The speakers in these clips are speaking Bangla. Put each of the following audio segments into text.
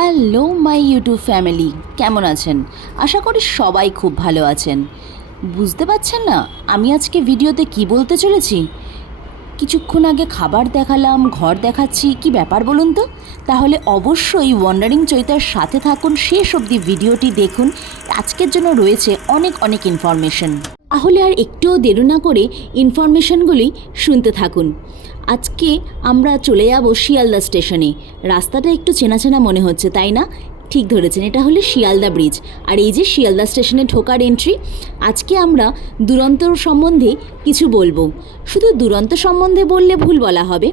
হ্যালো মাই ইউটিউব ফ্যামিলি, কেমন আছেন? আশা করি সবাই খুব ভালো আছেন। বুঝতে পারছেন না আমি আজকে ভিডিওতে কি বলতে চলেছি? কিছুক্ষণ আগে খাবার দেখালাম, ঘর দেখাচ্ছি, কি ব্যাপার বলুন তো? তাহলে অবশ্যই ওয়ান্ডারিং চৈতার সাথে থাকুন, শেষ অবধি ভিডিওটি দেখুন। আজকের জন্য রয়েছে অনেক অনেক ইনফরমেশন। তাহলে আর একটুও দেরি না করে ইনফরমেশনগুলি শুনতে থাকুন। আজকে আমরা চলে যাব শিয়ালদা স্টেশনে। রাস্তাটা একটু চেনা চেনা মনে হচ্ছে, তাই না? ঠিক ধরেছেন, এটা হলো শিয়ালদা ব্রিজ। আর এই যে শিয়ালদা স্টেশনে ঢোকার এন্ট্রি। আজকে আমরা দুরন্ত সম্বন্ধে কিছু বলবো। শুধু দুরন্ত সম্বন্ধে বললে ভুল বলা হবে।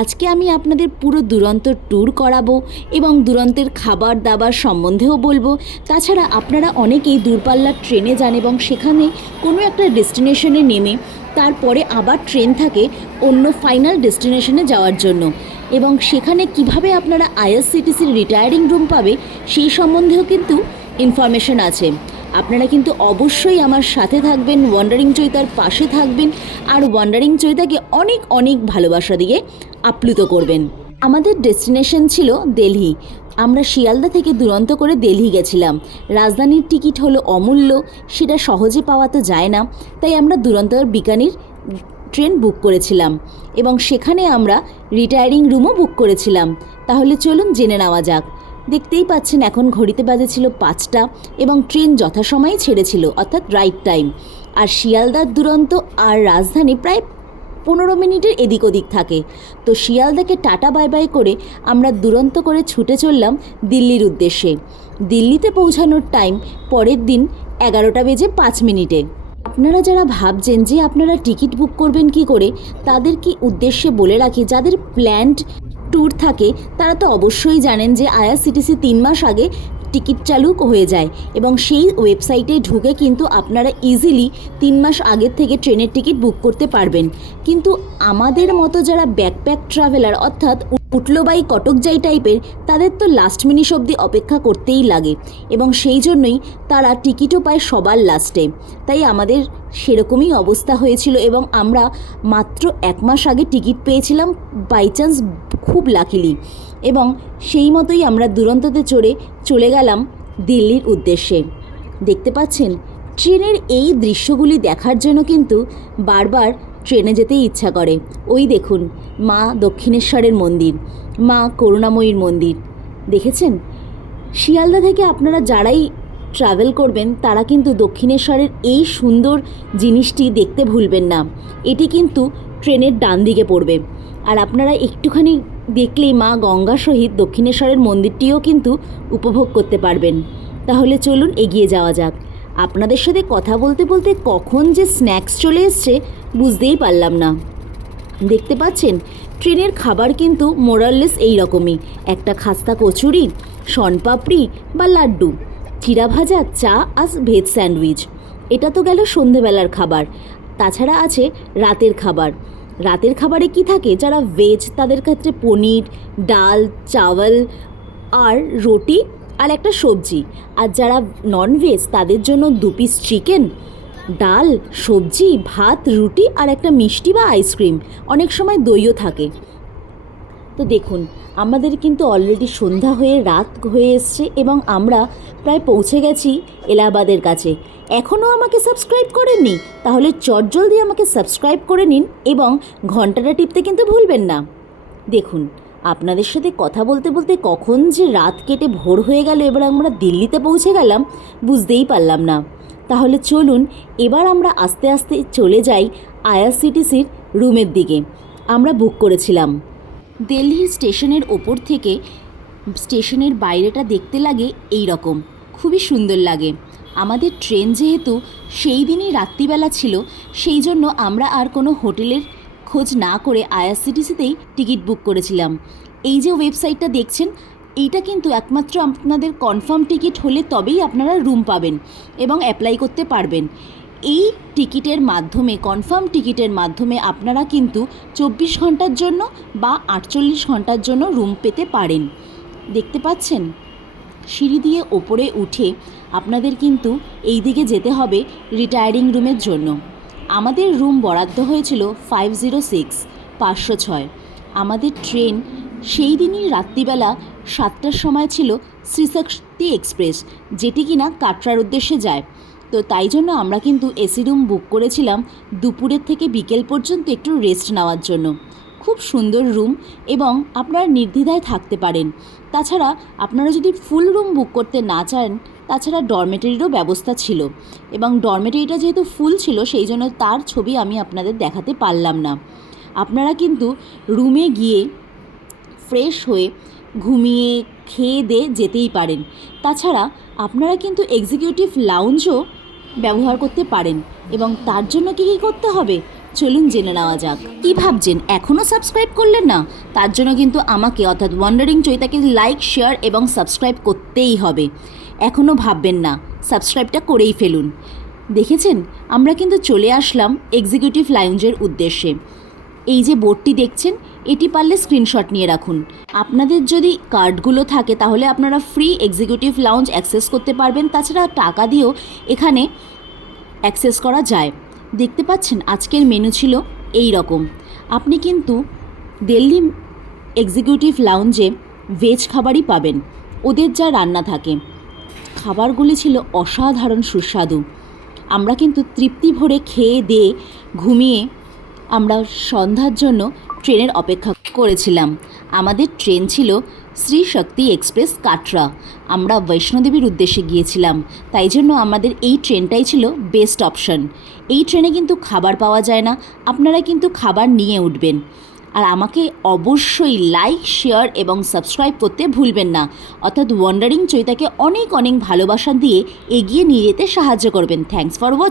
আজকে আমি আপনাদের পুরো দুরন্ত ট্যুর করাবো এবং দুরন্তের খাবার দাবার সম্বন্ধেও বলবো। তাছাড়া আপনারা অনেকেই দূরপাল্লার ট্রেনে যান এবং সেখানে কোনো একটা ডেস্টিনেশনে নেমে তারপরে আবার ট্রেন থাকে অন্য ফাইনাল ডেস্টিনেশনে যাওয়ার জন্য, এবং সেখানে কিভাবে আপনারা আইআরসিটিসির রিটায়ারিং রুম পাবে সেই সম্বন্ধেও কিন্তু ইনফরমেশন আছে। আপনারা কিন্তু অবশ্যই আমার সাথে থাকবেন, ওয়ান্ডারিং চৈতার পাশে থাকবেন, আর ওয়ান্ডারিং চৈতাকে অনেক অনেক ভালোবাসা দিয়ে আপ্লুত করবেন। আমাদের ডেস্টিনেশন ছিল দিল্লি। আমরা শিয়ালদা থেকে দুরন্ত করে দিল্লি গেছিলাম। রাজধানীর টিকিট হলো অমূল্য, সেটা সহজে পাওয়া তো যায় না, তাই আমরা দুরন্ত বিকানির ট্রেন বুক করেছিলাম এবং সেখানে আমরা রিটায়ারিং রুমও বুক করেছিলাম। তাহলে চলুন জেনে নেওয়া যাক। দেখতেই পাচ্ছেন এখন ঘড়িতে বাজেছিল 5টা এবং ট্রেন যথাসময়ে ছেড়েছিল, অর্থাৎ রাইট টাইম। আর শিয়ালদার দুরন্ত আর রাজধানী প্রায় 15 মিনিটের এদিক ওদিক থাকে। তো শিয়ালদাকে টাটা বাই বাই করে আমরা দুরন্ত করে ছুটে চললাম দিল্লির উদ্দেশ্যে। দিল্লিতে পৌঁছানোর টাইম পরের দিন 11:05। আপনারা যারা ভাবছেন যে আপনারা টিকিট বুক করবেন কি করে, তাদেরকে উদ্দেশ্যে বলে রাখি, যাদের প্ল্যান্ড ট্যুর থাকে তারা তো অবশ্যই জানেন যে আইআরসিটিসি 3 মাস আগে টিকিট চালু হয়ে যায় এবং সেই ওয়েবসাইটে ঢুকে কিন্তু আপনারা ইজিলি 3 মাস আগের থেকে ট্রেনের টিকিট বুক করতে পারবেন। কিন্তু আমাদের মতো যারা ব্যাকপ্যাক ট্রাভেলার, অর্থাৎ উঠলো বাই কটক যাই টাইপের, তাদের তো লাস্ট মিনিট অবধি অপেক্ষা করতেই লাগে এবং সেই জন্যই তারা টিকিটও পায় সবার লাস্টে। তাই আমাদের সেরকমই অবস্থা হয়েছিল এবং আমরা মাত্র 1 মাস আগে টিকিট পেয়েছিলাম, বাই চান্স খুব লাকিলি, এবং সেই মতোই আমরা দুরন্ততে চলে গেলাম দিল্লির উদ্দেশ্যে। দেখতে পাচ্ছেন ট্রেনের এই দৃশ্যগুলি দেখার জন্য কিন্তু বারবার ট্রেনে যেতেই ইচ্ছা করে। ওই দেখুন মা দক্ষিণেশ্বরের মন্দির, মা করুণাময়ীর মন্দির দেখেছেন? শিয়ালদা থেকে আপনারা যারাই ট্রাভেল করবেন তারা কিন্তু দক্ষিণেশ্বরের এই সুন্দর জিনিসটি দেখতে ভুলবেন না। এটি কিন্তু ট্রেনের ডান দিকে পড়বে, আর আপনারা একটুখানি দেখলেই মা গঙ্গা সহিত দক্ষিণেশ্বরের মন্দিরটিও কিন্তু উপভোগ করতে পারবেন। তাহলে চলুন এগিয়ে যাওয়া যাক। আপনাদের সাথে কথা বলতে বলতে কখন যে স্ন্যাক্স চলে এসছে বুঝতেই পারলাম না। দেখতে পাচ্ছেন ট্রেনের খাবার কিন্তু মোরাললেস এই রকমই, একটা খাস্তা কচুরি, শনপাপড়ি বা লাড্ডু, চিড়া ভাজা, চা আর ভেজ স্যান্ডউইচ। এটা তো গেল সন্ধেবেলার খাবার। তাছাড়া আছে রাতের খাবার। রাতের খাবারে কি থাকে, যারা ভেজ তাদের ক্ষেত্রে পনির, ডাল, চাওয়াল আর রুটি আর একটা সবজি, আর যারা ননভেজ তাদের জন্য 2 পিস চিকেন, ডাল, সবজি, ভাত, রুটি আর একটা মিষ্টি বা আইসক্রিম, অনেক সময় দইও থাকে। তো দেখুন আমাদের কিন্তু অলরেডি সন্ধ্যা হয়ে রাত হয়ে এসছে এবং আমরা প্রায় পৌঁছে গেছি এলাহাবাদের কাছে। এখনও আমাকে সাবস্ক্রাইব করেননি? তাহলে চটজলদি আমাকে সাবস্ক্রাইব করে নিন এবং ঘন্টাটা টিপতে কিন্তু ভুলবেন না। দেখুন আপনাদের সাথে কথা বলতে বলতে কখন যে রাত কেটে ভোর হয়ে গেল, এবার আমরা দিল্লিতে পৌঁছে গেলাম বুঝতেই পারলাম না। তাহলে চলুন এবার আমরা আস্তে আস্তে চলে যাই আইআরসিটিসির রুমের দিকে। আমরা বুক করেছিলাম। দিল্লি স্টেশনের ওপর থেকে স্টেশনের বাইরেটা দেখতে লাগে এই রকম, খুবই সুন্দর লাগে। আমাদের ট্রেন যেহেতু সেই দিনই রাত্রিবেলা ছিল, সেই জন্য আমরা আর কোনো হোটেলের খোঁজ না করে আইআরসিটিসিতেই টিকিট বুক করেছিলাম। এই যে ওয়েবসাইটটা দেখছেন, এইটা কিন্তু একমাত্র আপনাদের কনফার্ম টিকিট হলে তবেই আপনারা রুম পাবেন এবং অ্যাপ্লাই করতে পারবেন। এই টিকিটের মাধ্যমে, কনফার্ম টিকিটের মাধ্যমে আপনারা কিন্তু 24 ঘন্টার জন্য বা 48 ঘন্টার জন্য রুম পেতে পারেন। দেখতে পাচ্ছেন সিঁড়ি দিয়ে ওপরে উঠে আপনাদের কিন্তু এই দিকে যেতে হবে রিটায়ারিং রুমের জন্য। আমাদের রুম বরাদ্দ হয়েছিল 506 আমাদের ট্রেন সেই দিনই রাত্রিবেলা 7টার সময় ছিল শ্রীশক্তি এক্সপ্রেস, যেটি কিনা কাটরার উদ্দেশ্যে যায়। তো তাই জন্য আমরা কিন্তু এসি রুম বুক করেছিলাম দুপুরের থেকে বিকেল পর্যন্ত একটু রেস্ট নেওয়ার জন্য। খুব সুন্দর রুম এবং আপনারা নির্দ্বিধায় থাকতে পারেন। তাছাড়া আপনারা যদি ফুল রুম বুক করতে না চান, তাছাড়া ডরমেটরিরও ব্যবস্থা ছিল, এবং ডরমেটরিটা যেহেতু ফুল ছিল সেই জন্য তার ছবি আমি আপনাদের দেখাতে পারলাম না। আপনারা কিন্তু রুমে গিয়ে ফ্রেশ হয়ে ঘুমিয়ে খেয়ে দিয়ে যেতেই পারেন। তাছাড়া আপনারা কিন্তু এক্সিকিউটিভ লাউঞ্জও ব্যবহার করতে পারেন, এবং তার জন্য কী কী করতে হবে চলুন জেনে নেওয়া যাক। কী ভাবছেন এখনও সাবস্ক্রাইব করলেন না? তার জন্য কিন্তু আমাকে অর্থাৎ ওয়ান্ডারিং চৈতাকে লাইক, শেয়ার এবং সাবস্ক্রাইব করতেই হবে। এখনও ভাববেন না, সাবস্ক্রাইবটা করেই ফেলুন। দেখেছেন, আমরা কিন্তু চলে আসলাম এক্সিকিউটিভ লাউঞ্জের উদ্দেশ্যে। এই যে বোর্ডটি দেখছেন, এটি পারলে স্ক্রিনশট নিয়ে রাখুন। আপনাদের যদি কার্ডগুলো থাকে তাহলে আপনারা ফ্রি এক্সিকিউটিভ লাউঞ্জ অ্যাক্সেস করতে পারবেন। তাছাড়া টাকা দিয়েও এখানে অ্যাক্সেস করা যায়। দেখতে পাচ্ছেন আজকের মেনু ছিল এই রকম। আপনি কিন্তু দিল্লি এক্সিকিউটিভ লাউঞ্জে ভেজ খাবারই পাবেন, ওদের যা রান্না থাকে। খাবারগুলি ছিল অসাধারণ সুস্বাদু। আমরা কিন্তু তৃপ্তি ভরে খেয়ে দিয়ে ঘুমিয়ে আমরা সন্ধ্যার জন্য ট্রেনের অপেক্ষা করেছিলাম। আমাদের ট্রেন ছিল শ্রী শক্তি এক্সপ্রেস কাটরা। আমরা বৈষ্ণোদেবীর উদ্দেশ্যে গিয়েছিলাম, তাই জন্য আমাদের এই ট্রেনটাই ছিল বেস্ট অপশন। এই ট্রেনে কিন্তু খাবার পাওয়া যায় না, আপনারা কিন্তু খাবার নিয়ে উঠবেন। আর আমাকে অবশ্যই লাইক, শেয়ার এবং সাবস্ক্রাইব করতে ভুলবেন না, অর্থাৎ ওয়ান্ডারিং চৈতাকে অনেক অনেক ভালোবাসা দিয়ে এগিয়ে নিয়ে যেতে সাহায্য করবেন। Thanks for watching.